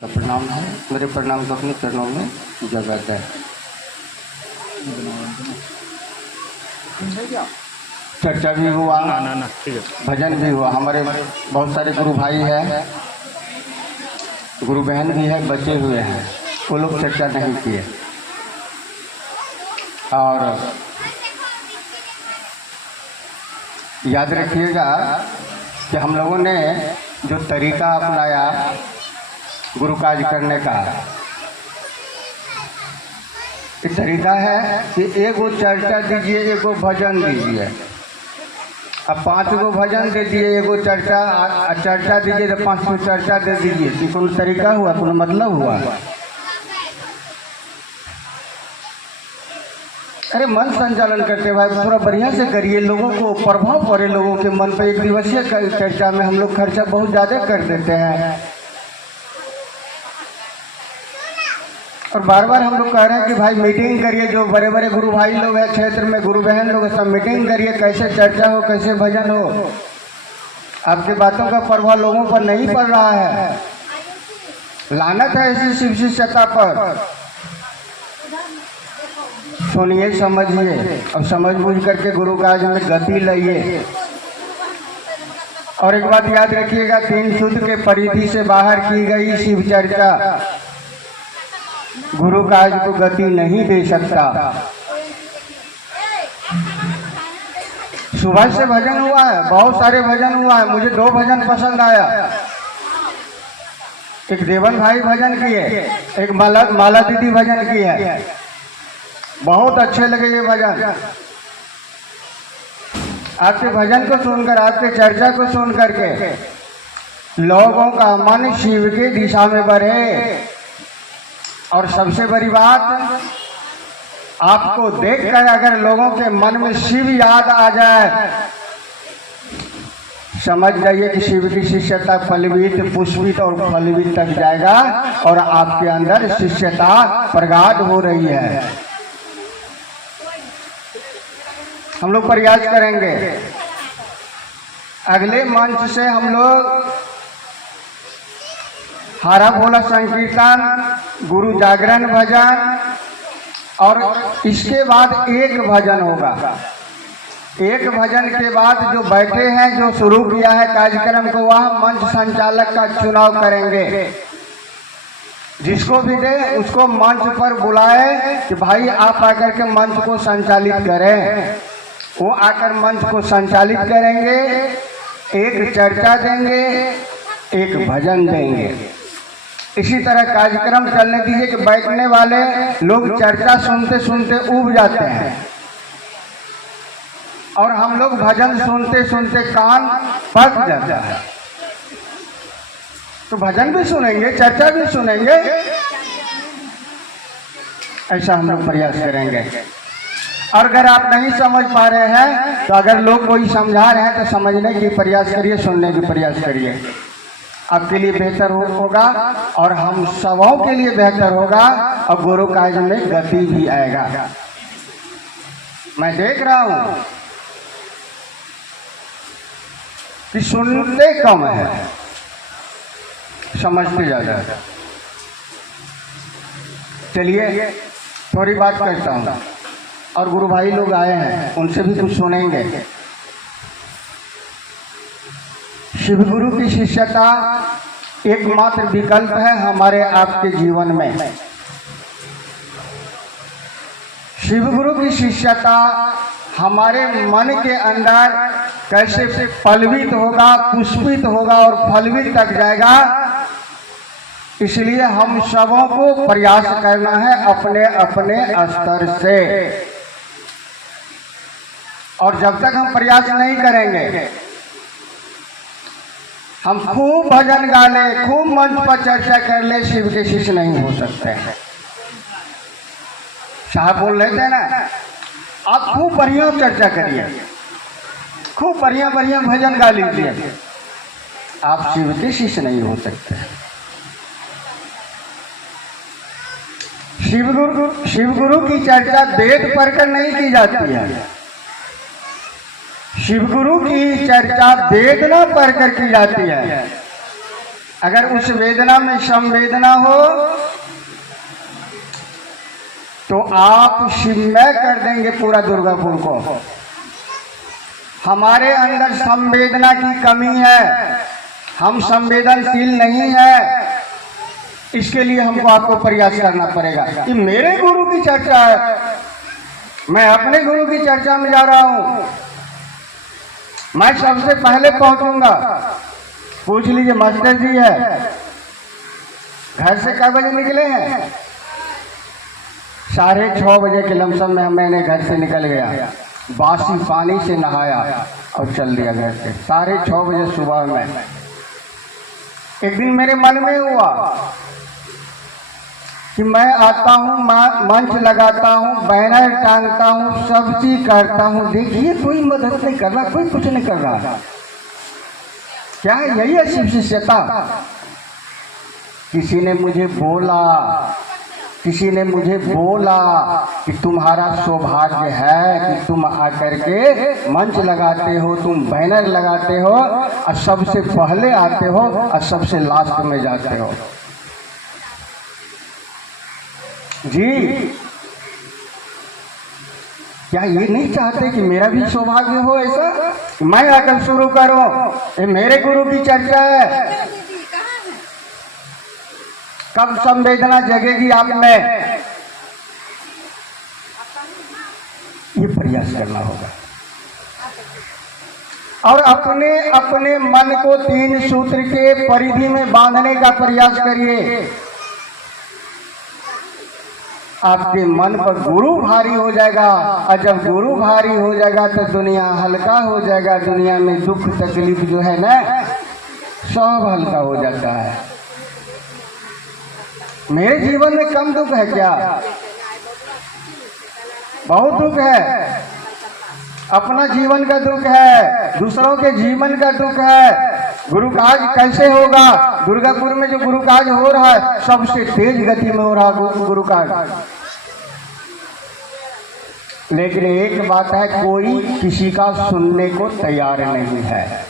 का प्रणाम है। मेरे प्रणाम को अपने चरणों में जगह है। चर्चा भी हुआ, भजन भी हुआ। हमारे बहुत सारे गुरु भाई हैं, गुरु बहन भी है, बचे हुए हैं, वो लोग चर्चा नहीं किए। और याद रखिएगा कि हम लोगों ने जो तरीका अपनाया गुरु काज करने का, ये तरीका है कि एगो चर्चा दीजिए, एगो भजन दीजिए। अब 5 गो भजन दे दिए, एगो चर्चा दीजिए तो 5 गो चर्चा दे दीजिए। कि कौन तरीका हुआ, कौन मतलब हुआ? अरे मन संचालन करते भाई पूरा बढ़िया से करिए, लोगों को प्रभाव पड़े लोगों के मन पर। एक दिवसीय चर्चा में हम लोग खर्चा बहुत ज़्यादा कर देते हैं और बार बार हम लोग कह रहे हैं कि भाई मीटिंग करिए। जो बड़े बड़े गुरु भाई लोग हैं क्षेत्र में, गुरु बहन लोग, सब मीटिंग करिए, कैसे चर्चा हो, कैसे भजन हो। आपकी बातों का प्रभाव लोगों पर नहीं पड़ रहा है। लानत है ऐसी शिव शिष्यता पर। सुनिए, समझिए और समझ बूझ करके गुरु काज में गति लाइए। और एक बात याद रखिएगा, 3 सूत्र के परिधि से बाहर की गई शिव चर्चा गुरु काज को गति नहीं दे सकता। सुबह से भजन हुआ है, बहुत सारे भजन हुआ है। मुझे 2 भजन पसंद आया। एक देवन भाई भजन किए, एक माला दीदी भजन की है। बहुत अच्छे लगे ये भजन। आपके भजन को सुनकर, आपके चर्चा को सुन करके लोगों का मन शिव की दिशा में बढ़े। और सबसे बड़ी बात, आपको देखकर अगर लोगों के मन में शिव याद आ जाए, समझ जाइए कि शिव की शिष्यता फलवित, पुष्पित और फलवित तक जाएगा और आपके अंदर शिष्यता प्रगाढ़ हो रही है। हम लोग प्रयास करेंगे। अगले मंच से हम लोग हरा भोला संकीर्तन, गुरु जागरण भजन और इसके बाद एक भजन होगा। एक भजन के बाद जो बैठे हैं, जो शुरू किया है कार्यक्रम को, वह मंच संचालक का चुनाव करेंगे। जिसको भी दे उसको मंच पर बुलाए कि भाई आप आकर के मंच को संचालित करें। वो आकर मंच को संचालित करेंगे, एक चर्चा देंगे, एक भजन देंगे। इसी तरह कार्यक्रम चलने दीजिए कि बैठने वाले लोग चर्चा सुनते सुनते ऊब जाते हैं और हम लोग भजन सुनते सुनते कान पक जाता है। तो भजन भी सुनेंगे, चर्चा भी सुनेंगे। ऐसा हम लोग प्रयास करेंगे। और अगर आप नहीं समझ पा रहे हैं तो अगर लोग कोई समझा रहे हैं तो समझने की प्रयास करिए, सुनने की प्रयास करिए। आपके लिए बेहतर होगा और हम सबों के लिए बेहतर होगा और गुरु काज में गति भी आएगा। मैं देख रहा हूं कि सुनते कम है, समझते ज्यादा है। चलिए थोड़ी बात करता हूं। और गुरु भाई लोग आए हैं, उनसे भी कुछ सुनेंगे। शिव गुरु की शिष्यता एकमात्र विकल्प है हमारे आपके जीवन में। शिव गुरु की शिष्यता हमारे मन के अंदर कैसे फलवित होगा, पुष्पित होगा और फलवित तक जाएगा। इसलिए हम सबों को प्रयास करना है अपने अपने स्तर से। और जब तक हम प्रयास नहीं करेंगे, हम खूब भजन गा ले, खूब मंच पर चर्चा कर ले, शिव के शिष्य नहीं हो सकते हैं। साहब बोल रहे थे ना, आप खूब बढ़िया चर्चा करिए, खूब बढ़िया बढ़िया भजन गा लीजिए, आप शिव के शिष्य नहीं हो सकते। शिव गुरु की चर्चा वेद पढ़कर नहीं की जाती है। शिव गुरु की चर्चा वेद न पढ़कर की जाती है। अगर उस वेदना में संवेदना हो तो आप शिवमय कर देंगे पूरा दुर्गापुर को। हमारे अंदर संवेदना की कमी है, हम संवेदनशील नहीं है, इसके लिए हमको आपको प्रयास करना पड़ेगा। ये मेरे गुरु की चर्चा है, मैं अपने गुरु की चर्चा में जा रहा हूं, मैं सबसे पहले पहुंचूंगा। पूछ लीजिए मास्टर जी है, घर से कब बजे निकले हैं? 6:30 बजे के लमसम में मैंने घर से निकल गया, बासी पानी से नहाया और चल दिया घर से 6:30 बजे सुबह में। एक दिन मेरे मन में हुआ कि मैं आता हूँ, मंच लगाता हूँ, बैनर टांगता हूँ, सब चीज करता हूँ, देखिए कोई मदद नहीं कर रहा, कोई कुछ नहीं कर रहा। क्या यही है शिव शिष्यता? किसी ने मुझे बोला कि तुम्हारा सौभाग्य है कि तुम आकर के मंच लगाते हो, तुम बैनर लगाते हो और सबसे पहले आते हो और सबसे लास्ट में जाते हो। जी, क्या ये नहीं चाहते कि मेरा भी सौभाग्य हो ऐसा, मैं आकर शुरू करूं? ये मेरे गुरु की चर्चा है। कब संवेदना जगेगी आप में, ये प्रयास करना होगा। और अपने अपने मन को 3 सूत्र के परिधि में बांधने का प्रयास करिए। आपके मन पर गुरु भारी हो जाएगा, और जब गुरु भारी हो जाएगा तो दुनिया हल्का हो जाएगा। दुनिया में दुख तकलीफ जो है ना, सब हल्का हो जाता है। मेरे जीवन में कम दुख है क्या? बहुत दुख है। अपना जीवन का दुख है, दूसरों के जीवन का दुख है। गुरु काज कैसे होगा? दुर्गापुर में जो गुरु काज हो रहा है, सबसे तेज गति में हो रहा गुरु काज। लेकिन एक बात है, कोई किसी का सुनने को तैयार नहीं है।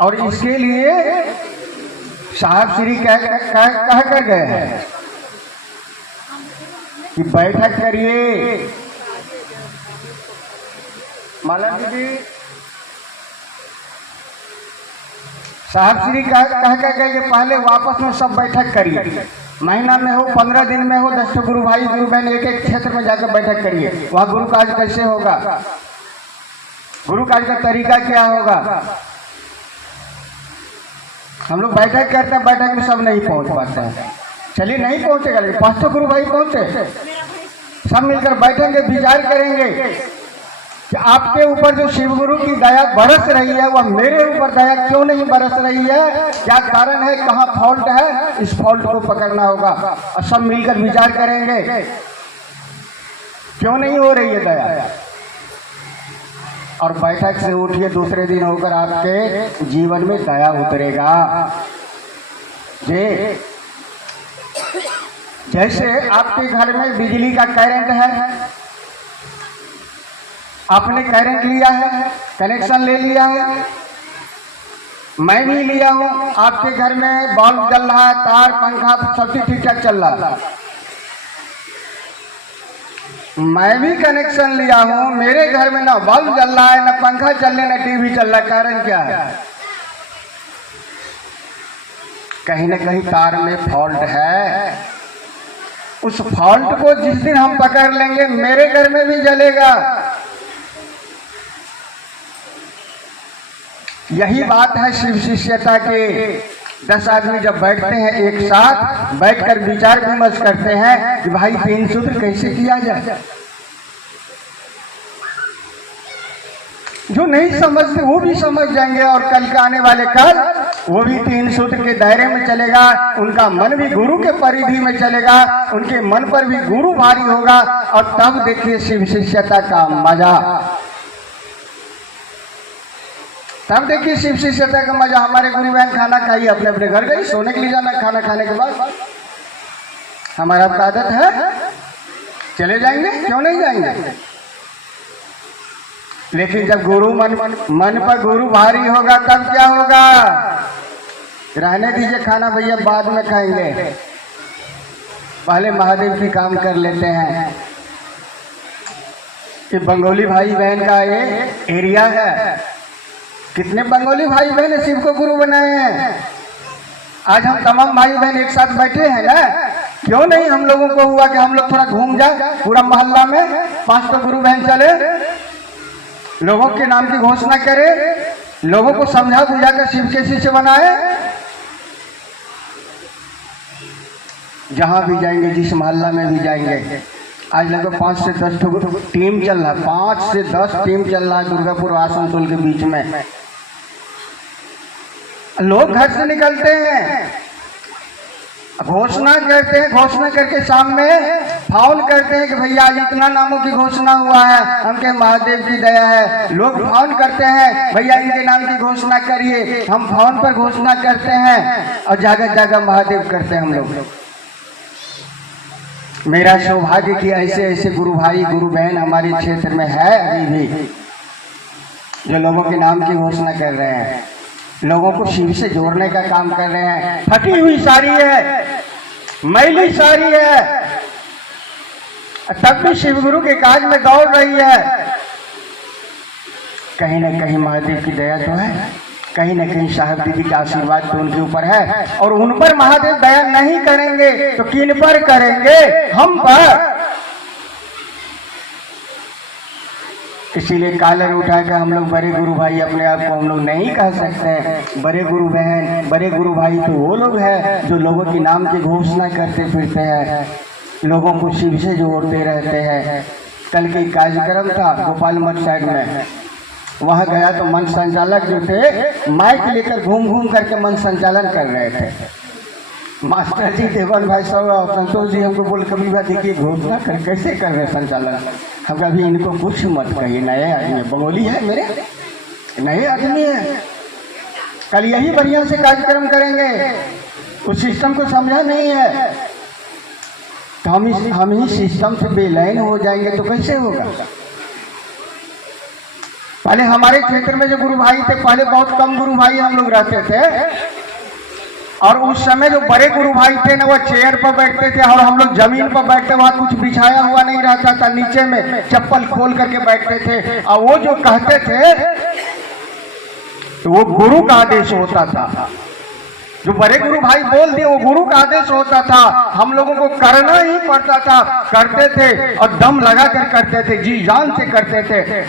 और इसके लिए साहब श्री कह कर गए हैं कि बैठक करिए। माला दीदी, साहब श्री कह कर गए कि पहले वापस में सब बैठक करिए। महीना में हो, 15 दिन में हो, 10 गुरु भाई गुरु बहन एक एक क्षेत्र में जाकर बैठक करिए। वहाँ गुरु काज कैसे होगा, गुरु काज का तरीका क्या होगा। हम लोग बैठक करते हैं, बैठक में सब नहीं पहुंच पाते हैं। चलिए नहीं पहुंचेगा, लेकिन 5 गुरु भाई पहुंचे, सब मिलकर बैठेंगे, विचार करेंगे कि आपके ऊपर जो शिव गुरु की दया बरस रही है, वह मेरे ऊपर दया क्यों नहीं बरस रही है, क्या कारण है, कहाँ फॉल्ट है, इस फॉल्ट को पकड़ना होगा। और सब मिलकर विचार करेंगे क्यों नहीं हो रही है दया। और बैठक से उठिए, दूसरे दिन होकर आपके जीवन में दया उतरेगा। जी, जैसे आपके घर में बिजली का करंट है, आपने करंट लिया है, कनेक्शन ले लिया है, मैं भी लिया हूं। आपके घर में बल्ब जल रहा है, तार पंखा सब चीज ठीक ठाक चल रहा है। मैं भी कनेक्शन लिया हूं, मेरे घर में ना बल्ब जल रहा है, ना पंखा चल रहा है, ना टीवी चल रहा है। कारण क्या है? कहीं ना कहीं तार में फॉल्ट है। उस फॉल्ट को जिस दिन हम पकड़ लेंगे, मेरे घर में भी जलेगा। यही बात है शिव शिष्यता के। 10 आदमी जब बैठते हैं, एक साथ बैठकर विचार विमर्श करते हैं कि भाई 3 सूत्र कैसे किया जाए। जो नहीं समझते वो भी समझ जाएंगे, और कल के आने वाले कल वो भी 3 सूत्र के दायरे में चलेगा। उनका मन भी गुरु के परिधि में चलेगा, उनके मन पर भी गुरु भारी होगा। और तब देखिए शिव शिष्यता का मजा, तब देखिए शिव शिष्यता का मजा। हमारे गुरु बहन खाना खाइए, अपने अपने घर गई, सोने के लिए जाना, खाना खाने के बाद हमारा आपका आदत है, चले जाएंगे, क्यों नहीं जाएंगे। लेकिन जब गुरु मन पर गुरु भारी होगा तब क्या होगा? रहने दीजिए खाना भैया, बाद में खाएंगे, पहले महादेव की काम कर लेते हैं। ये बंगाली भाई बहन का ये एरिया है। कितने बंगाली भाई बहन शिव को गुरु बनाए हैं। आज हम तमाम भाई बहन एक साथ बैठे हैं ना, क्यों नहीं हम लोगों को हुआ कि हम लोग थोड़ा घूम जाए पूरा मोहल्ला में, 5 तो गुरु बहन चले, लोगों के नाम की घोषणा करे, लोगों को समझा बुझा कर शिव के शिष्य बनाए। जहां भी जाएंगे, जिस मोहल्ला में भी जाएंगे, आज लगभग 5 से 10 टीम चल रहा है, 5 से 10 टीम चल रहा है दुर्गापुर आसनसोल के बीच में। लोग घर से निकलते हैं, घोषणा करते हैं, घोषणा करके शाम में फाउल करते हैं कि भैया आज इतना नामों की घोषणा हुआ है, हमके महादेव की दया है। लोग फाउल करते हैं, भैया इनके नाम की घोषणा करिए, हम फाउल पर घोषणा करते हैं और जगह जगह महादेव करते हैं हम लोग। मेरा सौभाग्य कि ऐसे ऐसे गुरु भाई गुरु बहन हमारे क्षेत्र में है अभी भी, जो लोगों के नाम की घोषणा कर रहे हैं, लोगों को शिव से जोड़ने का काम कर रहे हैं। फटी हुई साड़ी है, मैली साड़ी है, तब भी शिव गुरु के काज में दौड़ रही है। कहीं न कहीं महादेव की दया तो है, कहीं न कहीं साहब दीदी का आशीर्वाद तो उनके ऊपर है, और उन पर महादेव दया नहीं करेंगे तो किन पर करेंगे? हम पर। इसीलिए कॉलर उठाकर हम लोग बड़े गुरु भाई अपने आप को हम लोग नहीं कह सकते। बड़े गुरु बहन बड़े गुरु भाई तो वो लोग हैं जो लोगों के नाम की घोषणा करते फिरते हैं, लोगों को शिव से जोड़ते रहते हैं। कल के कार्यक्रम था गोपाल मठ साइड में, वहां गया तो मंच संचालक जो थे माइक लेकर घूम घूम करके मंच संचालन कर रहे थे। मास्टर जी देवन भाई साहब और संतोष जी हमको बोल कभी बात देखिए घोषणा कर कैसे कर रहे संचालन। हम कभी इनको कुछ मत कहिए, नए आदमी बंगाली है, मेरे नए आदमी है, कल यही बढ़िया से कार्यक्रम करेंगे, उस सिस्टम को समझा नहीं है तो हम ही सिस्टम से बेलाइन हो जाएंगे तो कैसे होगा? पहले हमारे क्षेत्र में जो गुरु भाई थे, पहले बहुत कम गुरु भाई हम लोग रहते थे, और उस समय जो बड़े गुरु भाई थे ना वो चेयर पर बैठते थे और हम लोग जमीन पर बैठते, वहां कुछ बिछाया हुआ नहीं रहता था, नीचे में चप्पल खोल करके बैठते थे, और वो जो कहते थे तो वो गुरु का आदेश होता था। जो बड़े गुरु भाई बोल दिए वो गुरु का आदेश होता था, हम लोगों को करना ही पड़ता था, करते थे और दम लगा कर करते थे, जी जान से करते थे।